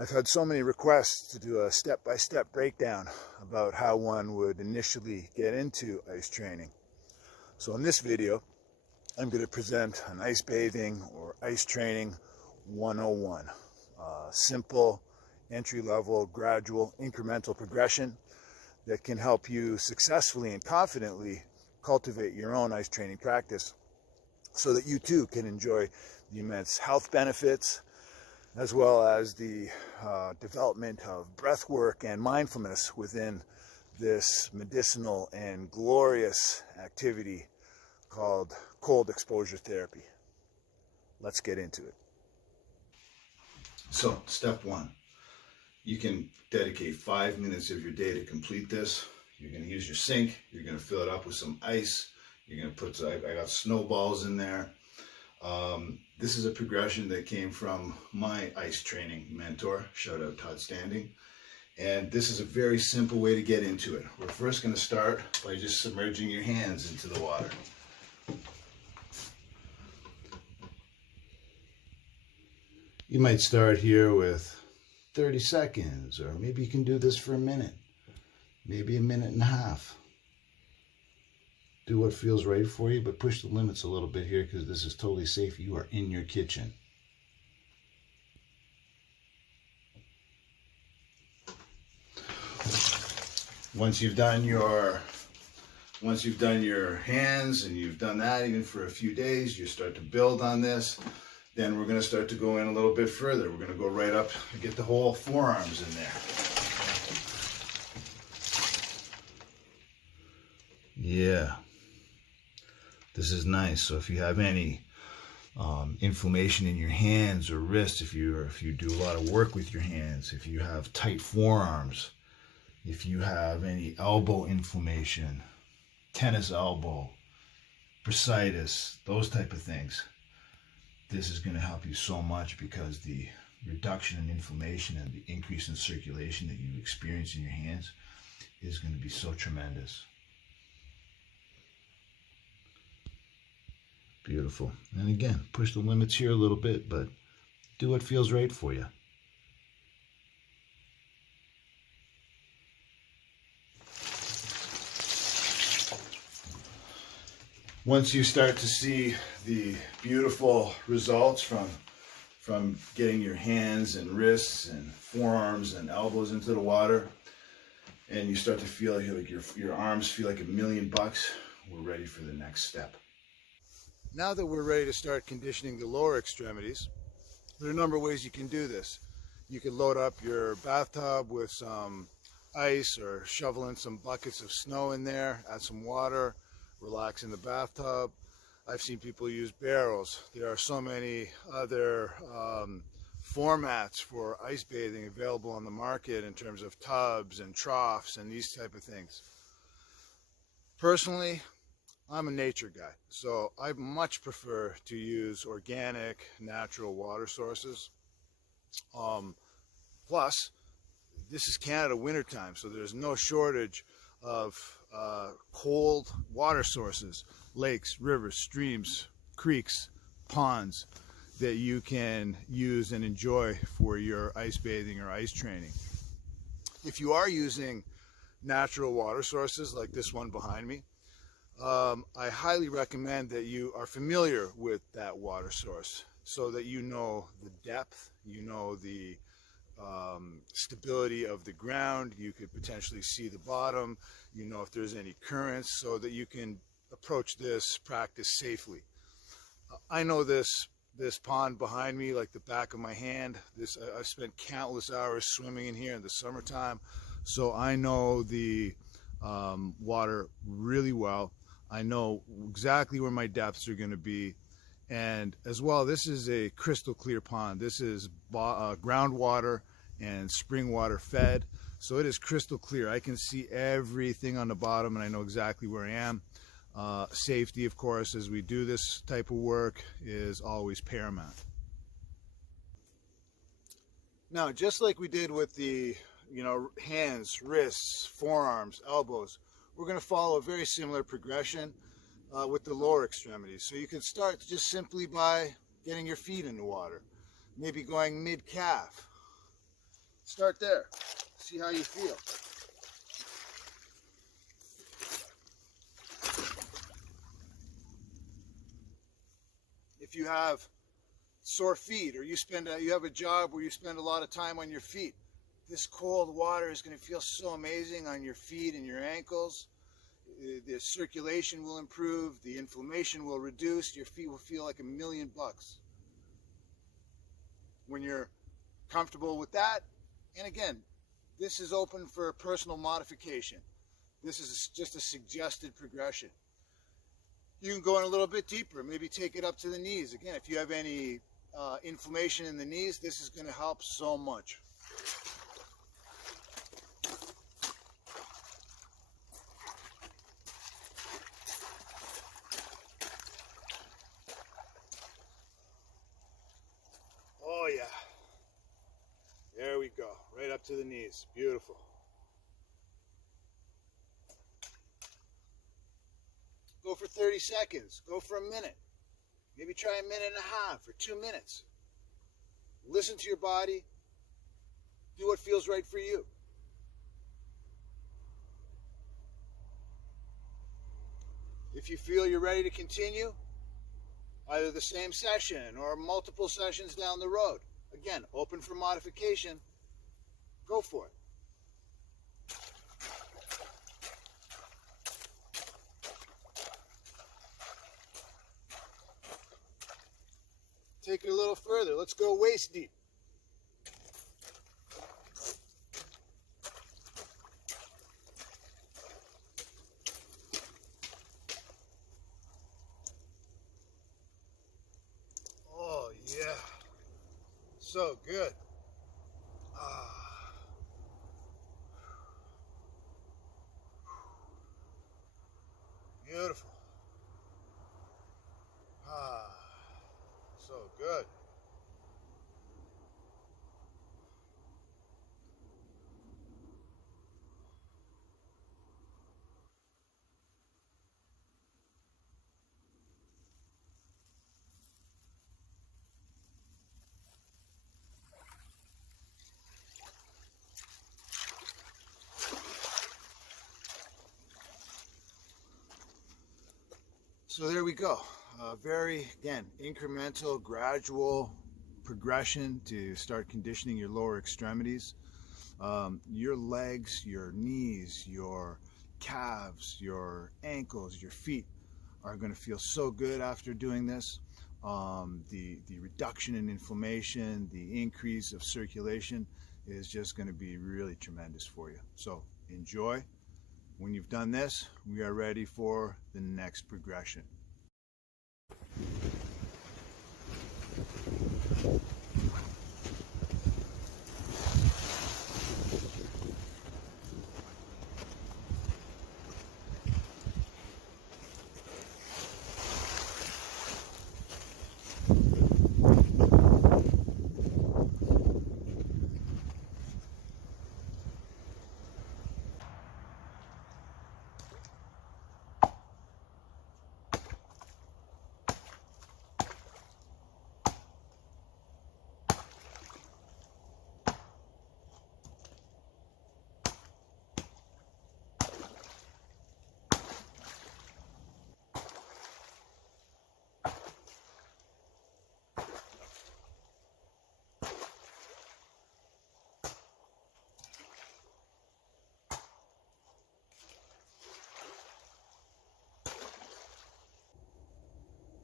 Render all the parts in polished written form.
I've had so many requests to do a step-by-step breakdown about how one would initially get into ice training. So in this video, I'm going to present an ice bathing or ice training 101. Simple, entry-level, gradual, incremental progression that can help you successfully and confidently cultivate your own ice training practice so that you too can enjoy the immense health benefits as well as the development of breath work and mindfulness within this medicinal and glorious activity called cold exposure therapy. Let's get into it. So, step one, you can dedicate 5 minutes of your day to complete this. You're going to use your sink. You're going to fill it up with some ice. You're going to put, I got snowballs in there. This is a progression that came from my ice training mentor, shout out Todd Standing. And this is a very simple way to get into it. We're first going to start by just submerging your hands into the water. You might start here with 30 seconds, or maybe you can do this for a minute, maybe a minute and a half. Do what feels right for you, but push the limits a little bit here because this is totally safe. You are in your kitchen. Once you've done your hands and you've done that even for a few days, you start to build on this. Then we're going to start to go in a little bit further. We're going to go right up and get the whole forearms in there. Yeah. This is nice. So if you have any inflammation in your hands or wrists, if you do a lot of work with your hands, if you have tight forearms, if you have any elbow inflammation, tennis elbow, bursitis, those type of things, this is going to help you so much because the reduction in inflammation and the increase in circulation that you experience in your hands is going to be so tremendous. Beautiful. And again, push the limits here a little bit, but do what feels right for you. Once you start to see the beautiful results from getting your hands and wrists and forearms and elbows into the water, and you start to feel like your arms feel like $1,000,000, we're ready for the next step. Now that we're ready to start conditioning the lower extremities, there are a number of ways you can do this. You could load up your bathtub with some ice or shovel in some buckets of snow in there, add some water, relax in the bathtub. I've seen people use barrels. There are so many other formats for ice bathing available on the market in terms of tubs and troughs and these type of things. Personally, I'm a nature guy, so I much prefer to use organic, natural water sources. Plus, this is Canada wintertime, so there's no shortage of cold water sources, lakes, rivers, streams, creeks, ponds that you can use and enjoy for your ice bathing or ice training. If you are using natural water sources like this one behind me, I highly recommend that you are familiar with that water source so that you know the depth, you know the stability of the ground, you could potentially see the bottom, you know if there's any currents, so that you can approach this practice safely. I know this pond behind me like the back of my hand. I've spent countless hours swimming in here in the summertime, so I know the water really well. I know exactly where my depths are going to be. And as well, this is a crystal clear pond. This is groundwater and spring water fed, so it is crystal clear. I can see everything on the bottom and I know exactly where I am. Safety, of course, as we do this type of work is always paramount. Now, just like we did with the hands, wrists, forearms, elbows, we're going to follow a very similar progression with the lower extremities. So you can start just simply by getting your feet in the water, maybe going mid-calf, Start there. See how you feel. If you have sore feet, or you have a job where you spend a lot of time on your feet, this cold water is going to feel so amazing on your feet and your ankles. The circulation will improve, the inflammation will reduce, your feet will feel like $1,000,000. When you're comfortable with that, and again, this is open for personal modification. This is just a suggested progression. You can go in a little bit deeper, maybe take it up to the knees. Again, if you have any inflammation in the knees, this is going to help so much. Oh yeah. There we go. Right up to the knees. Beautiful. Go for 30 seconds. Go for a minute. Maybe try a minute and a half or 2 minutes. Listen to your body. Do what feels right for you. If you feel you're ready to continue, either the same session or multiple sessions down the road, again, open for modification, go for it. Take it a little further. Let's go waist deep. Oh, yeah. So good. Beautiful. So good. So there we go. Very, again, incremental, gradual progression to start conditioning your lower extremities. Your legs, your knees, your calves, your ankles, your feet are going to feel so good after doing this. The reduction in inflammation, the increase of circulation is just going to be really tremendous for you. So enjoy. When you've done this, we are ready for the next progression.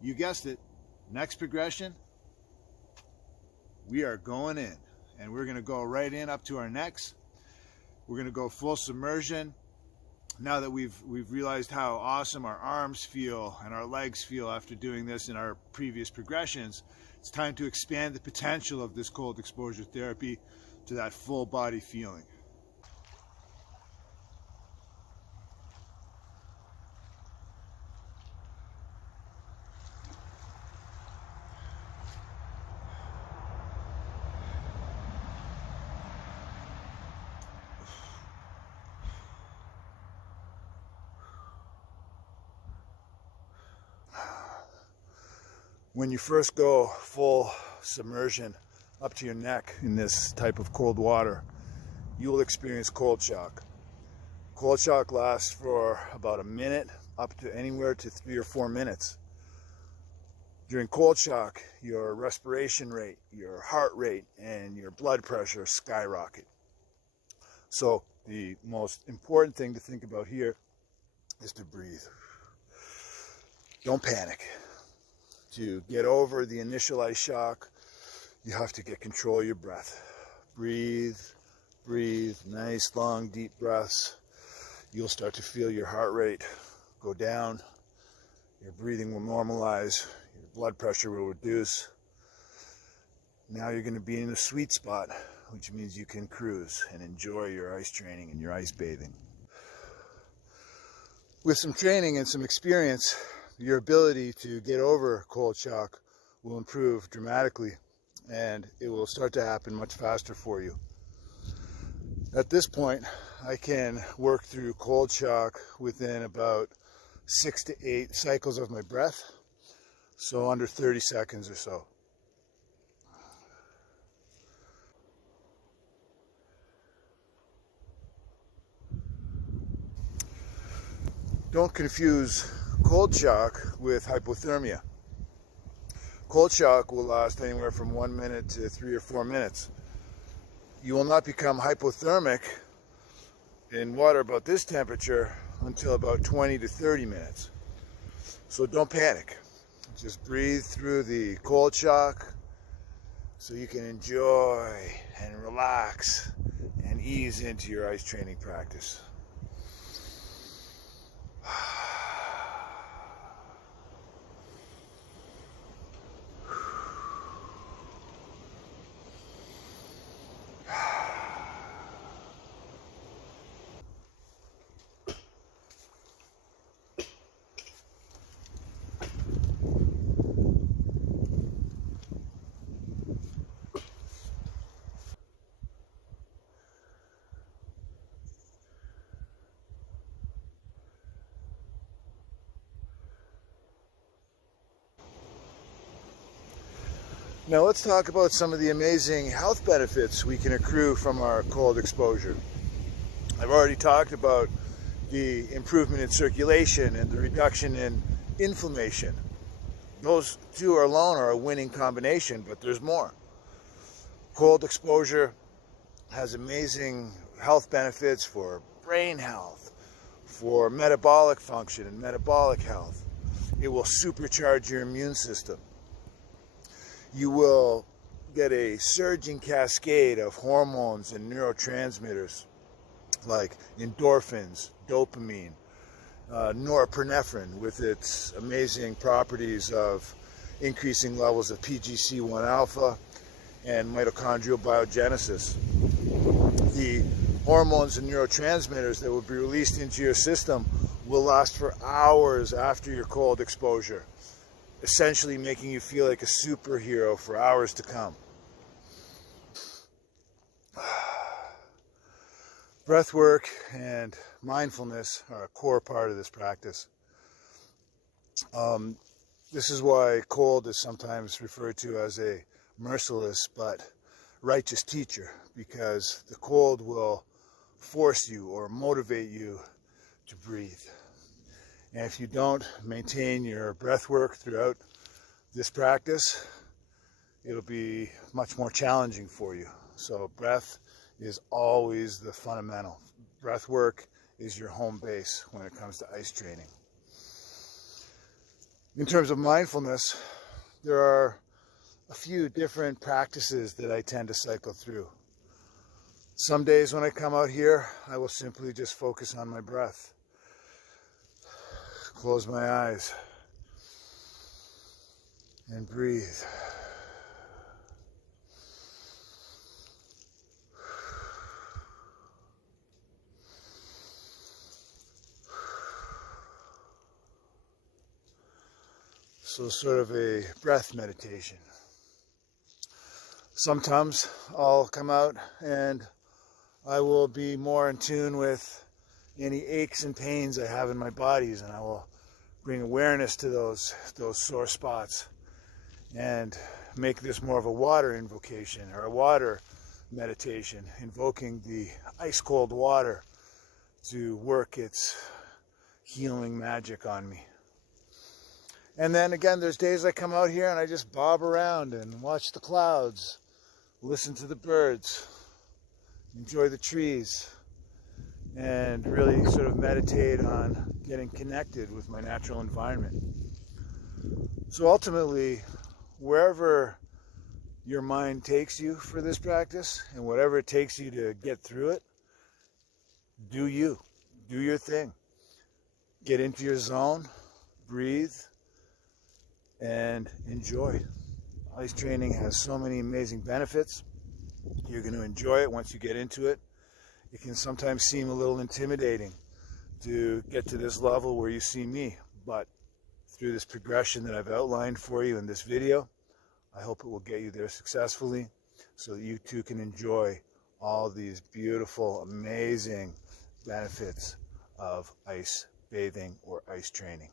You guessed it, next progression, we are going in, and we're going to go right in up to our necks. We're going to go full submersion. Now that we've realized how awesome our arms feel and our legs feel after doing this in our previous progressions, it's time to expand the potential of this cold exposure therapy to that full body feeling. When you first go full submersion, up to your neck in this type of cold water, you will experience cold shock. Cold shock lasts for about a minute, up to anywhere to 3 or 4 minutes. During cold shock, your respiration rate, your heart rate, and your blood pressure skyrocket. So the most important thing to think about here is to breathe. Don't panic. To get over the initial ice shock, you have to get control of your breath. Breathe, breathe, nice, long, deep breaths. You'll start to feel your heart rate go down. Your breathing will normalize. Your blood pressure will reduce. Now you're going to be in a sweet spot, which means you can cruise and enjoy your ice training and your ice bathing. With some training and some experience, your ability to get over cold shock will improve dramatically, and it will start to happen much faster for you. At this point, I can work through cold shock within about 6 to 8 cycles of my breath, so under 30 seconds or so. Don't confuse cold shock with hypothermia. Cold shock will last anywhere from 1 minute to 3 or 4 minutes. You will not become hypothermic in water about this temperature until about 20 to 30 minutes. So don't panic. Just breathe through the cold shock so you can enjoy and relax and ease into your ice training practice. Now let's talk about some of the amazing health benefits we can accrue from our cold exposure. I've already talked about the improvement in circulation and the reduction in inflammation. Those two alone are a winning combination, but there's more. Cold exposure has amazing health benefits for brain health, for metabolic function and metabolic health. It will supercharge your immune system. You will get a surging cascade of hormones and neurotransmitters like endorphins, dopamine, norepinephrine with its amazing properties of increasing levels of PGC1 alpha and mitochondrial biogenesis. The hormones and neurotransmitters that will be released into your system will last for hours after your cold exposure, essentially making you feel like a superhero for hours to come. Breath work and mindfulness are a core part of this practice. This is why cold is sometimes referred to as a merciless but righteous teacher, because the cold will force you or motivate you to breathe. And if you don't maintain your breath work throughout this practice, it'll be much more challenging for you. So breath is always the fundamental. Breath work is your home base when it comes to ice training. In terms of mindfulness, there are a few different practices that I tend to cycle through. Some days when I come out here, I will simply just focus on my breath. Close my eyes and breathe. So sort of a breath meditation. Sometimes I'll come out and I will be more in tune with any aches and pains I have in my bodies, and I will bring awareness to those sore spots and make this more of a water invocation or a water meditation, invoking the ice cold water to work its healing magic on me. And then again, there's days I come out here and I just bob around and watch the clouds, listen to the birds, enjoy the trees, and really sort of meditate on getting connected with my natural environment. So ultimately, wherever your mind takes you for this practice and whatever it takes you to get through it, do you. Do your thing. Get into your zone, breathe, and enjoy. Ice training has so many amazing benefits. You're going to enjoy it once you get into it. It can sometimes seem a little intimidating to get to this level where you see me, but through this progression that I've outlined for you in this video, I hope it will get you there successfully so that you too can enjoy all these beautiful, amazing benefits of ice bathing or ice training.